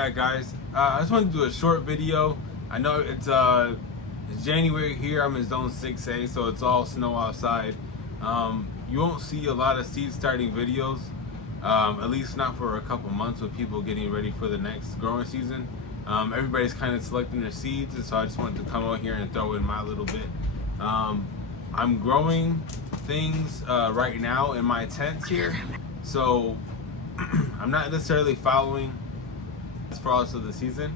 back, guys. I just wanted to do a short video. I know it's January here. I'm in zone 6A, so it's all snow outside. You won't see a lot of seed starting videos, at least not for a couple months, with people getting ready for the next growing season. Everybody's kind of selecting their seeds, and so I just wanted to come out here and throw in my little bit. I'm growing things right now in my tents here, so I'm not necessarily following as far as of the season.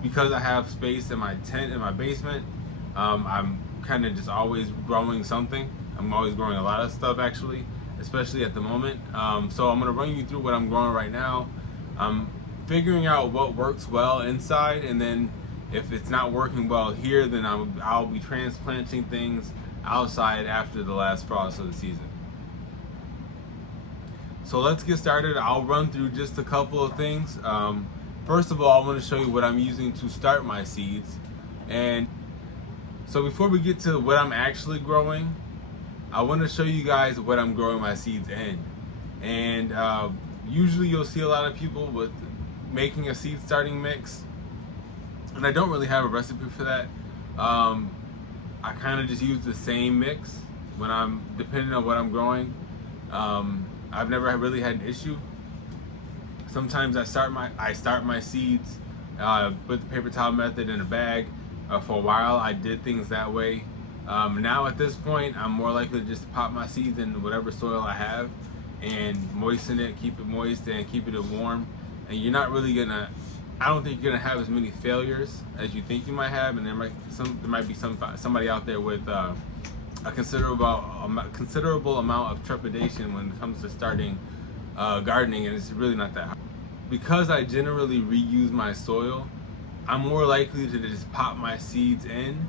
Because I have space in my tent in my basement, I'm kind of just always growing something. I'm always growing a lot of stuff, actually, especially at the moment. So I'm gonna run you through what I'm growing right now. I'm figuring out what works well inside, and then if it's not working well here, then I'll be transplanting things outside after the last frost of the season. So let's get started. I'll run through just a couple of things. First of all, I want to show you what I'm using to start my seeds. And so before we get to what I'm actually growing, I want to show you guys what I'm growing my seeds in. And usually you'll see a lot of people with making a seed starting mix, and I don't really have a recipe for that. I kind of just use the same mix when I'm, depending on what I'm growing. I've never really had an issue. Sometimes I start my seeds with the paper towel method in a bag. For a while I did things that way. Now at this point, I'm more likely to just pop my seeds in whatever soil I have and moisten it, keep it moist, and keep it warm. And you're not really gonna, I don't think you're gonna have as many failures as you think you might have. And there might be somebody out there with a considerable amount of trepidation when it comes to starting gardening, and it's really not that hard. Because I generally reuse my soil, I'm more likely to just pop my seeds in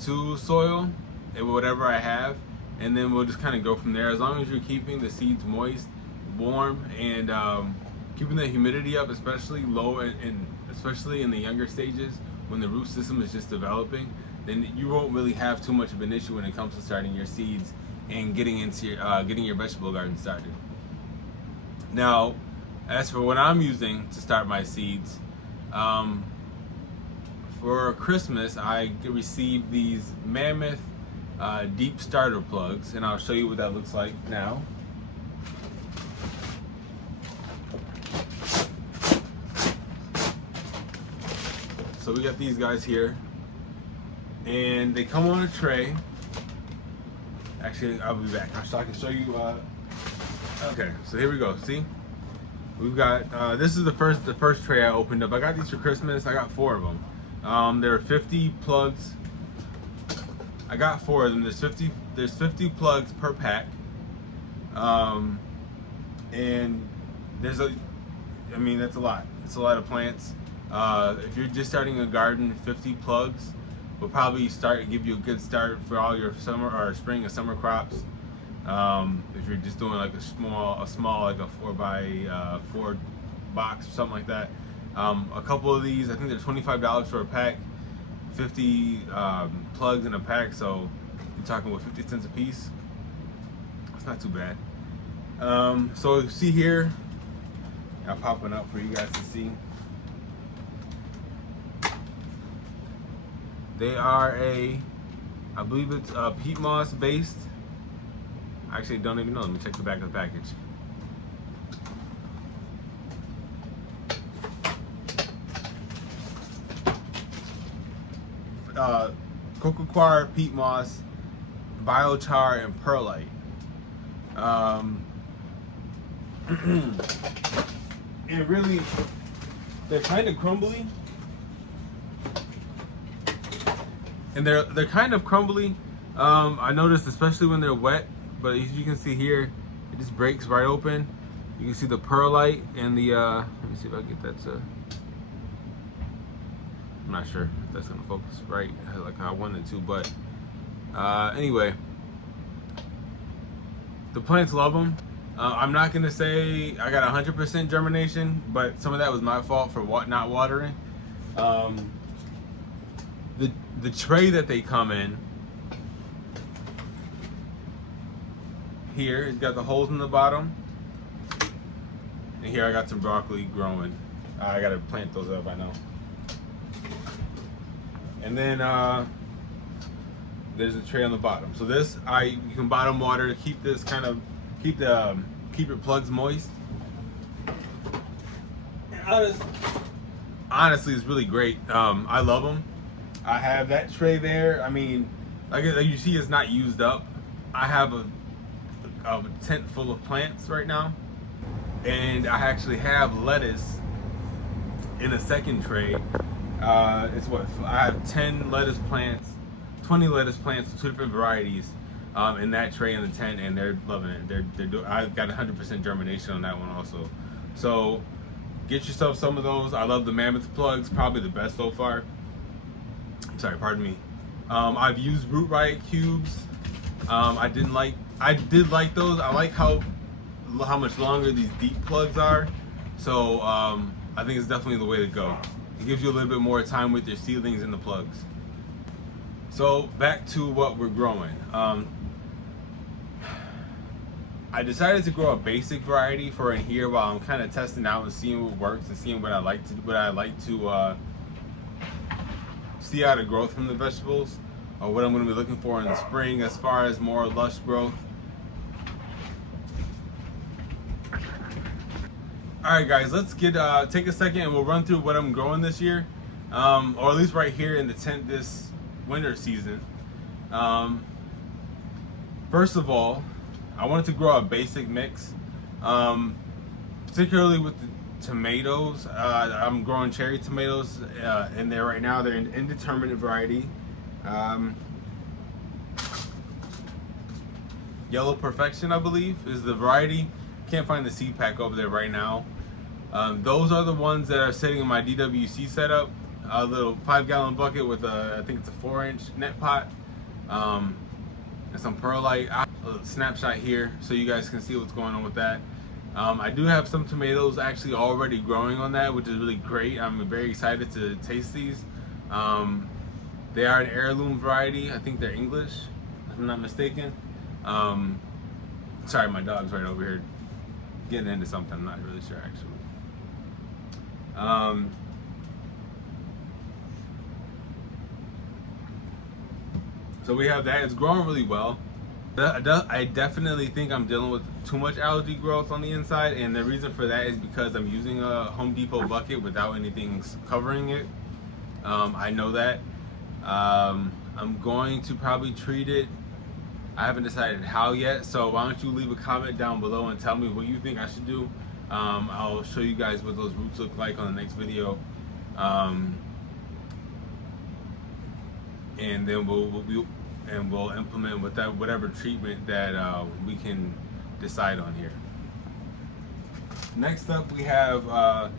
to soil and whatever I have, and then we'll just kind of go from there. As long as you're keeping the seeds moist, warm, and keeping the humidity up, especially low, and especially in the younger stages when the root system is just developing, then you won't really have too much of an issue when it comes to starting your seeds and getting into getting your vegetable garden started. Now, as for what I'm using to start my seeds, for Christmas I received these Mammoth deep starter plugs, and I'll show you what that looks like now. So we got these guys here, and they come on a tray. Actually, I'll be back so I can show you. Okay, so here we go. See, we've got this is the first tray I opened up. I got these for Christmas. I got 4 of them. There are 50 plugs. I got 4 of them. There's 50 plugs per pack. And that's a lot. It's a lot of plants. If you're just starting a garden, 50 plugs will probably give you a good start for all your summer or spring and summer crops. If you're just doing like a small like a 4x4 box or something like that. A couple of these, I think they're $25 for a pack, 50 plugs in a pack, so you're talking about 50 cents a piece. It's not too bad. So you see here, I'll pop one up for you guys to see. They are I believe it's peat moss based. I actually don't even know. Let me check the back of the package. Cocoa peat moss, biochar, and perlite. And really, they're kind of crumbly. And they're kind of crumbly. I noticed, especially when they're wet. But as you can see here, it just breaks right open. You can see the perlite and the. Let me see if I can get that to. I'm not sure if that's gonna focus right like I wanted to, but anyway, the plants love them. I'm not gonna say I got 100% germination, but some of that was my fault for not watering. The tray that they come in here, it's got the holes in the bottom, and here I got some broccoli growing. I gotta plant those up, I know. And then there's a tray on the bottom. So this, you can bottom water to keep this keep your plugs moist. Honestly, it's really great. I love them. I have that tray there. I mean, like you see, it's not used up. I have a tent full of plants right now, and I actually have lettuce in a second tray. It's what I have 10 lettuce plants, 20 lettuce plants, 2 different varieties, in that tray in the tent, and they're loving it. I've got 100% germination on that one also. So get yourself some of those. I love the mammoth plugs, probably the best so far. I'm sorry, pardon me. I've used Root Riot cubes. I did like those. I like how much longer these deep plugs are. So I think it's definitely the way to go. It gives you a little bit more time with your seedlings and the plugs. So back to what we're growing. I decided to grow a basic variety for in here while I'm kind of testing out and seeing what works and seeing what I like to see out of growth from the vegetables, or what I'm going to be looking for in the spring as far as more lush growth. Alright guys, let's take a second and we'll run through what I'm growing this year, or at least right here in the tent this winter season. First of all, I wanted to grow a basic mix, particularly with the tomatoes. I'm growing cherry tomatoes in there right now. They're an indeterminate variety. Yellow Perfection, I believe, is the variety. Can't find the seed pack over there right now. Those are the ones that are sitting in my DWC setup. A little 5-gallon bucket with I think it's a 4-inch net pot, and some perlite. A snapshot here so you guys can see what's going on with that. I do have some tomatoes actually already growing on that, which is really great. I'm very excited to taste these. They are an heirloom variety. I think they're English, if I'm not mistaken. Sorry, my dog's right over here getting into something. I'm not really sure actually. So we have that. It's growing really well. I definitely think I'm dealing with too much algae growth on the inside, and the reason for that is because I'm using a Home Depot bucket without anything covering it. I know that. I'm going to probably treat it. I haven't decided how yet, so why don't you leave a comment down below and tell me what you think I should do. I'll show you guys what those roots look like on the next video. And then we'll implement with that whatever treatment that we can decide on here. Next up, we have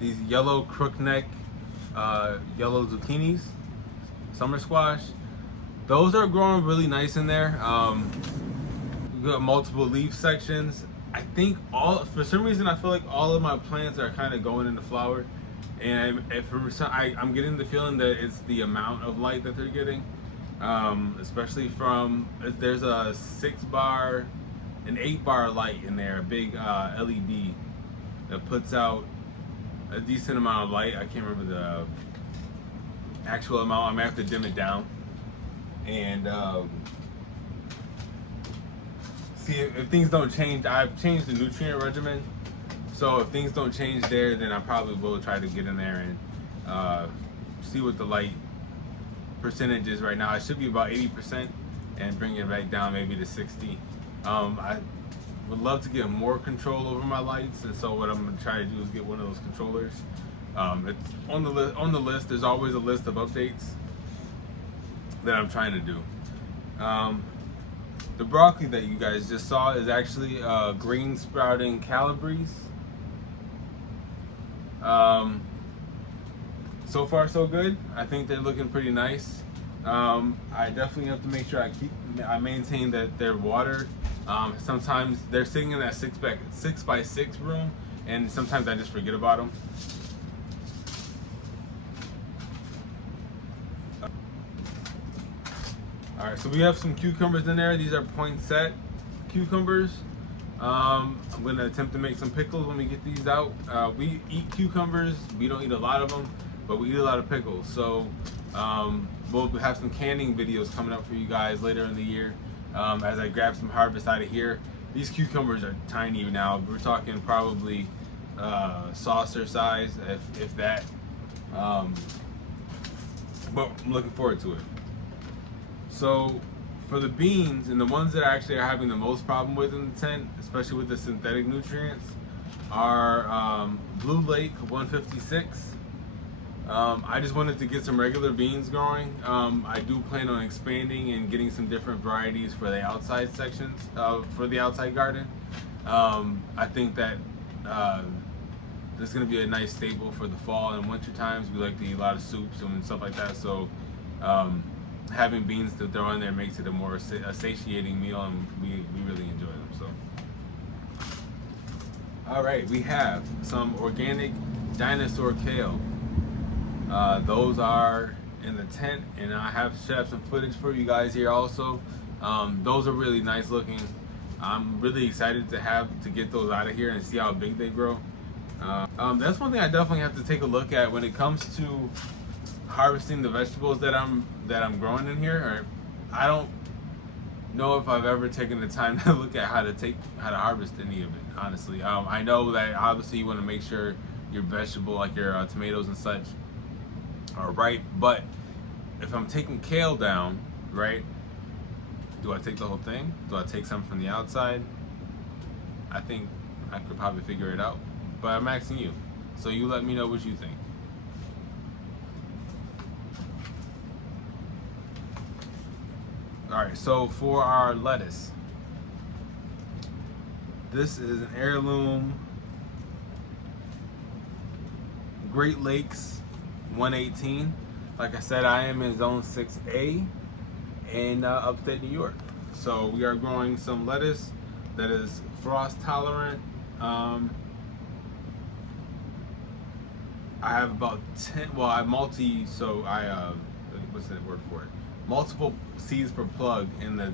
these yellow crookneck yellow zucchinis, summer squash. Those are growing really nice in there. We've got multiple leaf sections. I think for some reason I feel like all of my plants are kind of going into flower, and I'm getting the feeling that it's the amount of light that they're getting. Especially from, there's a 6-bar, an 8-bar light in there, a big LED that puts out a decent amount of light. I can't remember the actual amount. I'm gonna have to dim it down and see if things don't change. I've changed the nutrient regimen, so if things don't change there, then I probably will try to get in there and see what the light percentage is right now. It should be about 80% and bring it back down maybe to 60. I would love to get more control over my lights, and so what I'm gonna try to do is get one of those controllers. It's on the list. There's always a list of updates that I'm trying to do. The broccoli that you guys just saw is actually green sprouting calabrese. So far so good. I think they're looking pretty nice. I definitely have to make sure I maintain that they're watered. Sometimes they're sitting in that 6x6 room, and sometimes I just forget about them. All right, so we have some cucumbers in there. These are poinsettia cucumbers. I'm gonna attempt to make some pickles when we get these out. We eat cucumbers. We don't eat a lot of them, but we eat a lot of pickles. So we'll have some canning videos coming up for you guys later in the year as I grab some harvest out of here. These cucumbers are tiny now. We're talking probably saucer size, if that. But I'm looking forward to it. So for the beans, and the ones that actually are having the most problem with in the tent, especially with the synthetic nutrients, are Blue Lake 156. I just wanted to get some regular beans growing. I do plan on expanding and getting some different varieties for the outside sections, for the outside garden. I think that this is going to be a nice staple for the fall and winter times. We like to eat a lot of soups and stuff like that, so having beans to throw in there makes it a more satiating meal, and we really enjoy them. So, all right, we have some organic dinosaur kale. Those are in the tent, and I should have some footage for you guys here also. Those are really nice looking. I'm really excited to get those out of here and see how big they grow. That's one thing I definitely have to take a look at when it comes to harvesting the vegetables that I'm growing in here. Or I don't know if I've ever taken the time to look at how to harvest any of it, honestly. I know that obviously you want to make sure your vegetable, like your tomatoes and such, are ripe, but if I'm taking kale down, right, do I take the whole thing? Do I take some from the outside? I think I could probably figure it out, but I'm asking you, so you let me know what you think. All right, so for our lettuce, this is an heirloom Great Lakes 118. Like I said, I am in zone 6A in upstate New York. So we are growing some lettuce that is frost tolerant. I have about 10, well, I what's the word for it? Multiple seeds per plug in the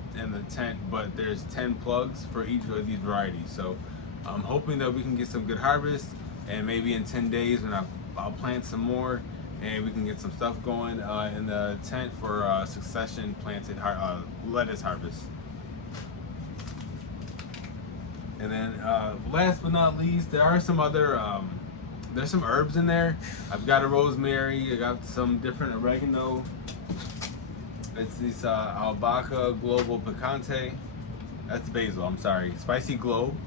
tent, but there's 10 plugs for each of these varieties. So I'm hoping that we can get some good harvest, and maybe in 10 days when I'll plant some more, and we can get some stuff going in the tent for succession planted lettuce harvest. And then last but not least, there are some other there's some herbs in there. I've got a rosemary, I got some different oregano. It's this albahaca global picante. That's basil, I'm sorry. Spicy globe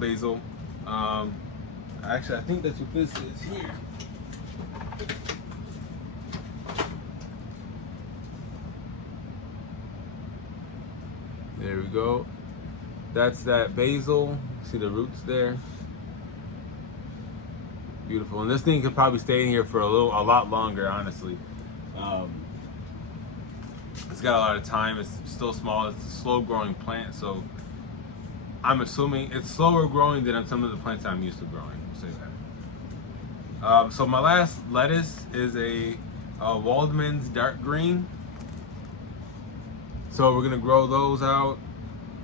basil. Actually, I think that's what this is here. There we go. That's that basil. See the roots there? Beautiful. And this thing could probably stay in here for a lot longer, honestly. It's got a lot of time. It's still small. It's a slow growing plant, so I'm assuming it's slower growing than some of the plants I'm used to growing. I'll say that. So my last lettuce is a Waldman's dark green. So we're gonna grow those out.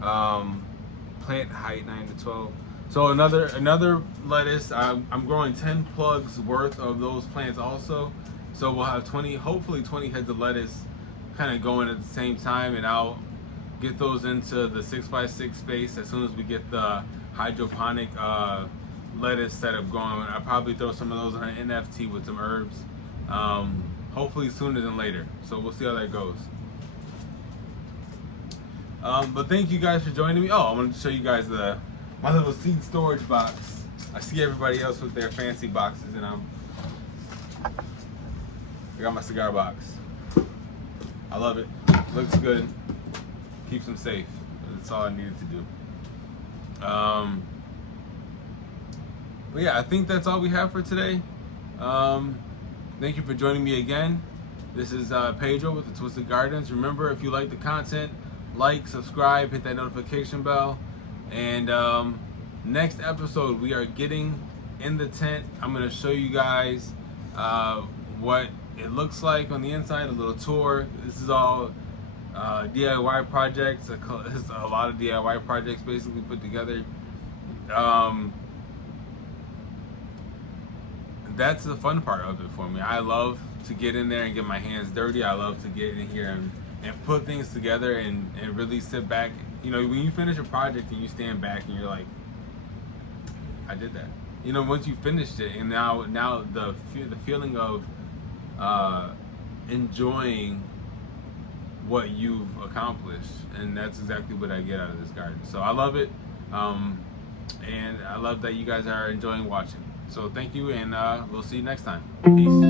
Plant height 9 to 12. So another lettuce. I'm growing 10 plugs worth of those plants also. So we'll have hopefully 20 heads of lettuce kind of going at the same time, and I'll get those into the 6x6 space as soon as we get the hydroponic lettuce setup going. I'll probably throw some of those on an NFT with some herbs, hopefully sooner than later. So we'll see how that goes. But thank you guys for joining me. Oh, I wanted to show you guys my little seed storage box. I see everybody else with their fancy boxes, and I got my cigar box. I love it. Looks good. Keeps them safe. That's all I needed to do. But yeah, I think that's all we have for today. Thank you for joining me again. This is Pedro with the Twisted Gardens. Remember, if you like the content, like, subscribe, hit that notification bell. And next episode, we are getting in the tent. I'm going to show you guys what it looks like on the inside, a little tour. This is all DIY projects. It's a lot of DIY projects basically put together. Um, that's the fun part of it for me. I love to get in there and get my hands dirty. I love to get in here and put things together and really sit back. You know, when you finish a project and you stand back and you're like, I did that. You know, once you finished it, and now the feeling of enjoying what you've accomplished, and that's exactly what I get out of this garden. So I love it, and I love that you guys are enjoying watching. So thank you, and we'll see you next time. Peace.